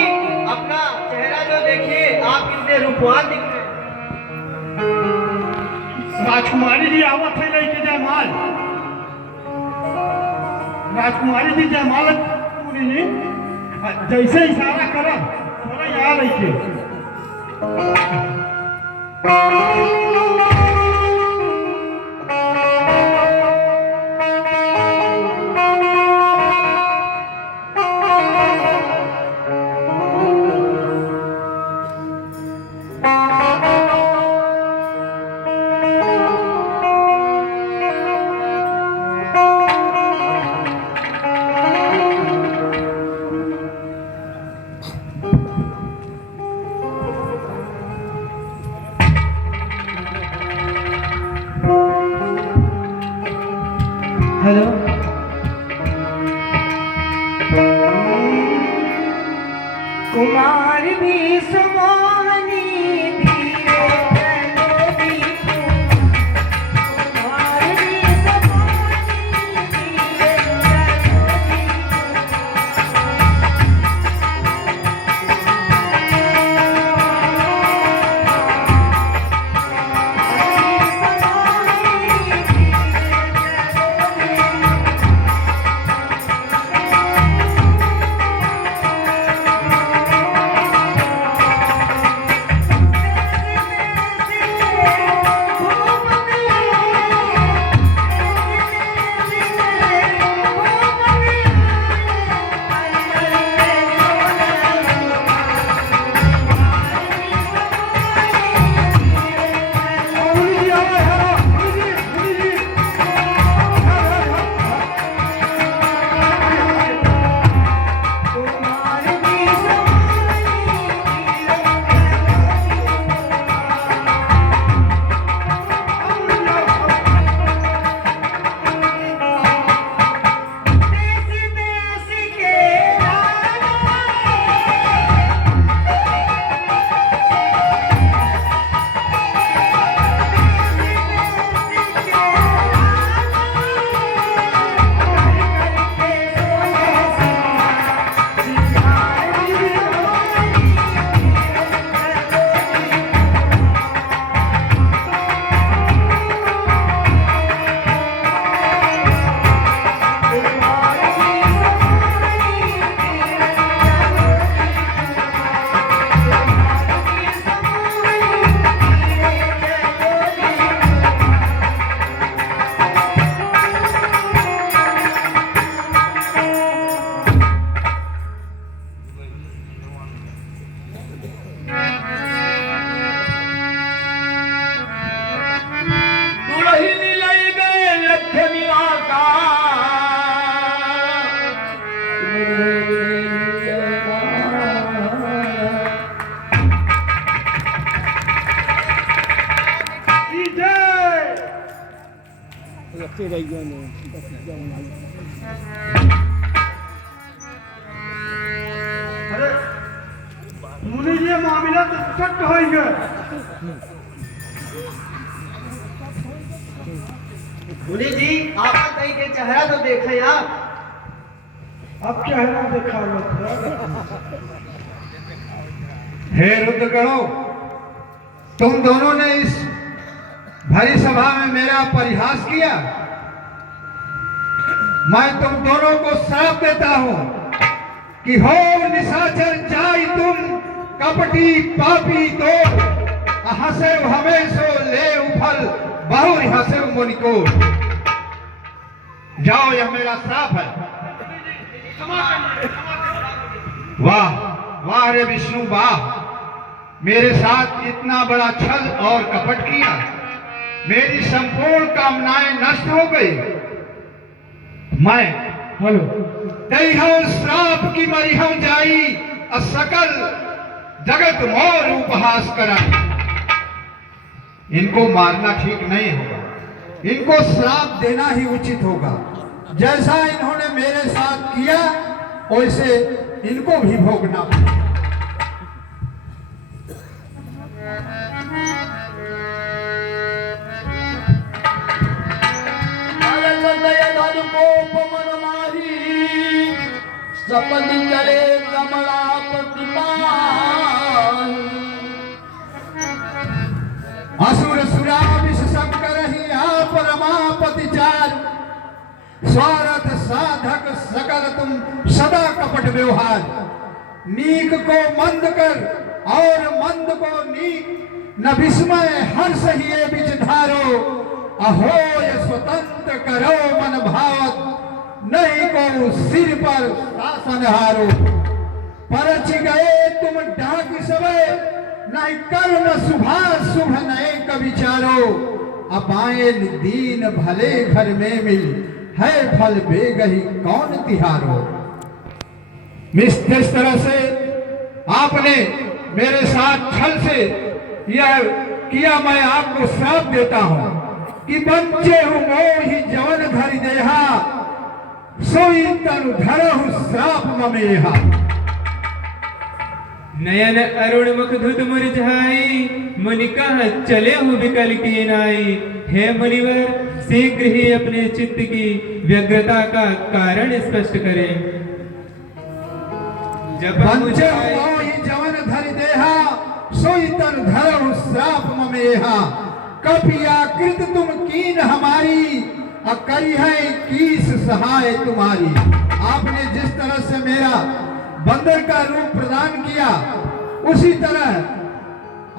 अपना चेहरा जो देखिए, आप कितने रूपवान दिख रहे हैं। राजकुमारी जी आवत है लेके जयमाल। राजकुमारी जी जयमाल मुनि जी, जैसे इशारा करब थोड़ा यहाँ लेके। हेलो कुमार भी सुमोहनी धीरे चलो दीपू कुमार भी सुमोहनी धीरे चलो दुलहिनी लई गए लक्ष्मिया का की जय। अरे मुनि जी मामला तो सख्त होएगा। मुनि जी आपका कहीं के चेहरा तो देखें आप। अब चेहरा देखा हुआ हे रुद्रगणों, तुम दोनों ने इस भरी सभा में मेरा परिहास किया। मैं तुम दोनों को श्राप देता हूं कि हो निशाचर जाई तुम कपटी पापी तो हंसे हमेशो ले उफल बहु हंसे मुनिको। जाओ, यह मेरा श्राप है। वाह वाह रे विष्णु वाह, मेरे साथ इतना बड़ा छल और कपट किया, मेरी संपूर्ण कामनाएं नष्ट हो गई। मैं दई हूं श्राप की मरी हूं जाई, असकल जगत मोर उपहास कराई। इनको मारना ठीक नहीं होगा, इनको श्राप देना ही उचित होगा। जैसा इन्होंने मेरे साथ किया वैसे इनको भी भोगना पड़ेगा। सपन करे कमला असुर सुरा विष शंकर ही आप रमापति चार, स्वार्थ साधक सकल तुम सदा कपट व्यवहार। नीक को मंद कर और मंद को नीक, न विस्मय हर्ष ही बिच धारो। अहो ये स्वतंत्र करो मन भावत, नहीं को सिर पर शासन हारो। परच गए तुम डाक समय, नहीं कर्म शुभ नए कविचारो। अपाए दीन भले घर में मिल, है फल बेगही कौन तिहारो। जिस तरह से आपने मेरे साथ छल से यह किया, मैं आपको श्राप देता हूं कि बच्चे हूँ मोहि जवन धरि देहा, सोई तनु धरहु श्राप ममेहा। नयन अरुण मुख धुत मुरझाई, मुनि कहा चले हूँ विकल की नाई। हे मुनिवर, शीघ्र ही अपने चित्त की व्यग्रता का कारण स्पष्ट करें। जब बच्चे हूँ मोहि जवन धरि देहा, सोई तनु धरहु श्राप ममेहा। कपिया कृत तुम कीन हमारी, अकरी है कीस सहाय तुम्हारी। आपने जिस तरह से मेरा बंदर का रूप प्रदान किया, उसी तरह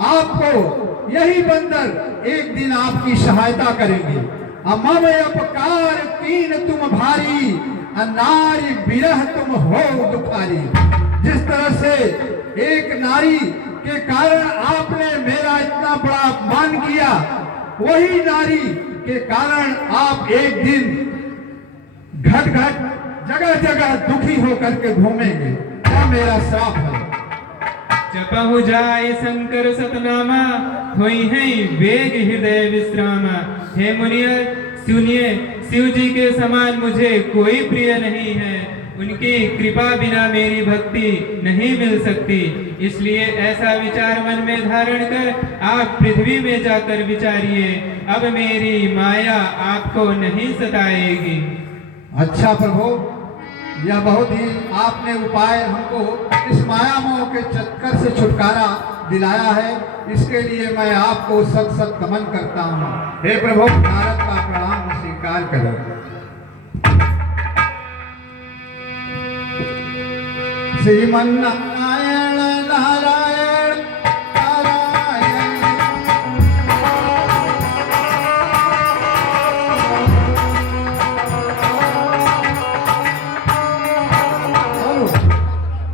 आपको यही बंदर एक दिन आपकी सहायता करेंगे। अमम अपकार कीन तुम भारी, नारी बिरह तुम हो दुखारी। जिस तरह से एक नारी के कारण आपने मेरा इतना बड़ा अपमान किया, वही नारी के कारण आप एक दिन घट घट जगह जगह दुखी होकर के घूमेंगे। क्या मेरा श्राप है? जपहु जाय शंकर सतनामा, होई है वेग हृदय विश्रामा। हे मुनियर सुनिए, शिव जी के समान मुझे कोई प्रिय नहीं है। उनकी कृपा बिना मेरी भक्ति नहीं मिल सकती। इसलिए ऐसा विचार मन में धारण कर आप पृथ्वी में जाकर विचारिए। अब मेरी माया आपको नहीं सताएगी। अच्छा प्रभु, यह बहुत ही आपने उपाय हमको इस माया मोह के चक्कर से छुटकारा दिलाया है। इसके लिए मैं आपको सत सत नमन करता हूँ। हे प्रभु, नारद का प्रणाम स्वीकार करो। श्रीमन